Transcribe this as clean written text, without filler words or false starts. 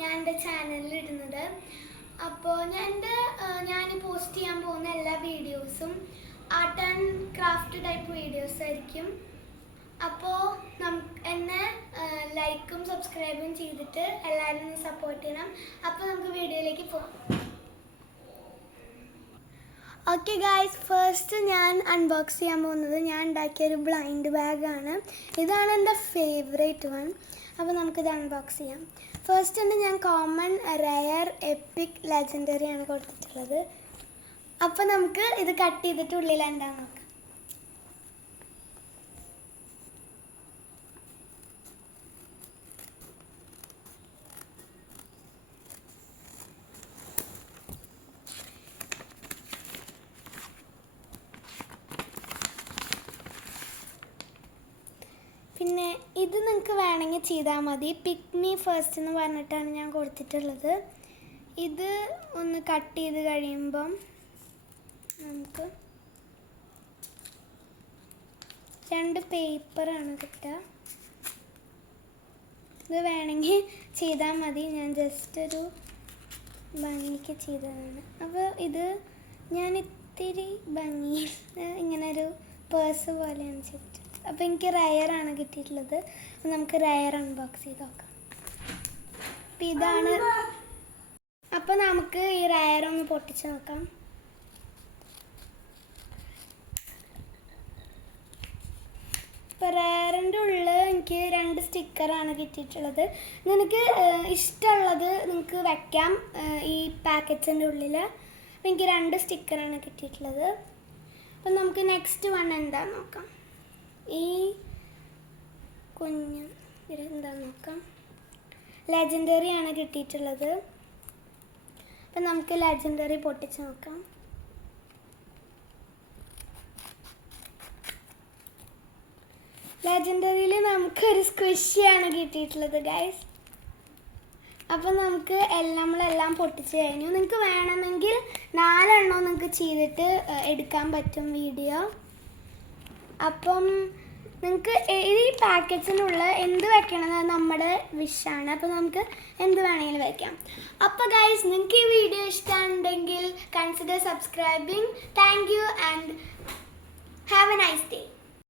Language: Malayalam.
ഞാൻ എൻ്റെ ചാനലിൽ ഇടുന്നത്. അപ്പോൾ ഞാൻ പോസ്റ്റ് ചെയ്യാൻ പോകുന്ന എല്ലാ വീഡിയോസും art and craft type videos ആയിരിക്കും. അപ്പോൾ എന്നെ ലൈക്കും സബ്സ്ക്രൈബും ചെയ്തിട്ട് എല്ലാവരും സപ്പോർട്ട് ചെയ്യണം. അപ്പോൾ നമുക്ക് വീഡിയോയിലേക്ക് പോകാം. ഓക്കെ ഗായ്സ്, ഫസ്റ്റ് ഞാൻ അൺബോക്സ് ചെയ്യാൻ പോകുന്നത് ഞാൻ ഉണ്ടാക്കിയൊരു ബ്ലൈൻഡ് ബാഗാണ്. ഇതാണ് എൻ്റെ ഫേവറേറ്റ് വൺ. അപ്പോൾ നമുക്കിത് അൺബോക്സ് ചെയ്യാം. ഫസ്റ്റ് ഞാൻ കോമൺ, റെയർ, എപ്പിക്, ലെജൻഡറി ആണ് കൊടുത്തിട്ടുള്ളത്. അപ്പോൾ നമുക്ക് ഇത് കട്ട് ചെയ്തിട്ട് ഉള്ളിൽ എന്താണെന്ന് നോക്കാം. പിന്നെ ഇത് നിങ്ങൾക്ക് വേണമെങ്കിൽ ചെയ്താൽ മതി. പിക്ക് മീ ഫസ്റ്റ് എന്ന് പറഞ്ഞിട്ടാണ് ഞാൻ കൊടുത്തിട്ടുള്ളത്. ഇത് ഒന്ന് കട്ട് ചെയ്ത് കഴിയുമ്പം നമുക്ക് 2 പേപ്പറാണ് കിട്ടുക. ഇത് വേണമെങ്കിൽ ചെയ്താൽ മതി. ഞാൻ ജസ്റ്റ് ഒരു ഭംഗിക്ക് ചെയ്തതാണ്. അപ്പോൾ ഇത് ഞാൻ ഇത്തിരി ഭംഗിയിൽ ഇങ്ങനെ ഒരു പേഴ്സ് പോലെയാണ് ചെയ്തിട്ടുള്ളത്. അപ്പോൾ എനിക്ക് റയറാണ് കിട്ടിയിട്ടുള്ളത്. അപ്പോൾ നമുക്ക് റയർ അൺബോക്സ് ചെയ്ത് നോക്കാം. അപ്പോൾ ഇതാണ്. അപ്പോൾ നമുക്ക് ഈ റയർ ഒന്ന് പൊട്ടിച്ച് നോക്കാം. ഇപ്പോൾ റയറിൻ്റെ ഉള്ളിൽ എനിക്ക് 2 സ്റ്റിക്കറാണ് കിട്ടിയിട്ടുള്ളത്. നിങ്ങൾക്ക് ഇഷ്ടമുള്ളത് നിങ്ങൾക്ക് വയ്ക്കാം ഈ പാക്കറ്റ്സിൻ്റെ ഉള്ളിൽ. അപ്പോൾ എനിക്ക് 2 സ്റ്റിക്കറാണ് കിട്ടിയിട്ടുള്ളത്. അപ്പം നമുക്ക് നെക്സ്റ്റ് വൺ എന്താണെന്ന് നോക്കാം. ഈ കുഞ്ഞ് എന്താണെന്ന് നോക്കാം. ലെജൻഡറി ആണ് കിട്ടിയിട്ടുള്ളത്. അപ്പം നമുക്ക് ലെജൻഡറി പൊട്ടിച്ച് നോക്കാം. ലെജൻഡറിയിൽ നമുക്കൊരു സ്ക്വിഷിയാണ് കിട്ടിയിട്ടുള്ളത് ഗൈസ്. അപ്പം നമുക്ക് നമ്മളെല്ലാം പൊട്ടിച്ച് കഴിഞ്ഞു. നിങ്ങൾക്ക് വേണമെങ്കിൽ 4 എണ്ണം നിങ്ങൾക്ക് ചെയ്തിട്ട് എടുക്കാൻ പറ്റും വീഡിയോ. അപ്പം നിങ്ങൾക്ക് ഈ പാക്കറ്റ്സിനുള്ള എന്ത് വെക്കണമെന്ന് നമ്മുടെ വിഷാണ്. അപ്പോൾ നമുക്ക് എന്ത് വേണമെങ്കിലും വയ്ക്കാം. അപ്പോൾ ഗൈസ്, നിങ്ങൾക്ക് ഈ വീഡിയോ ഇഷ്ടമുണ്ടെങ്കിൽ consider subscribing. Thank you and have A nice day.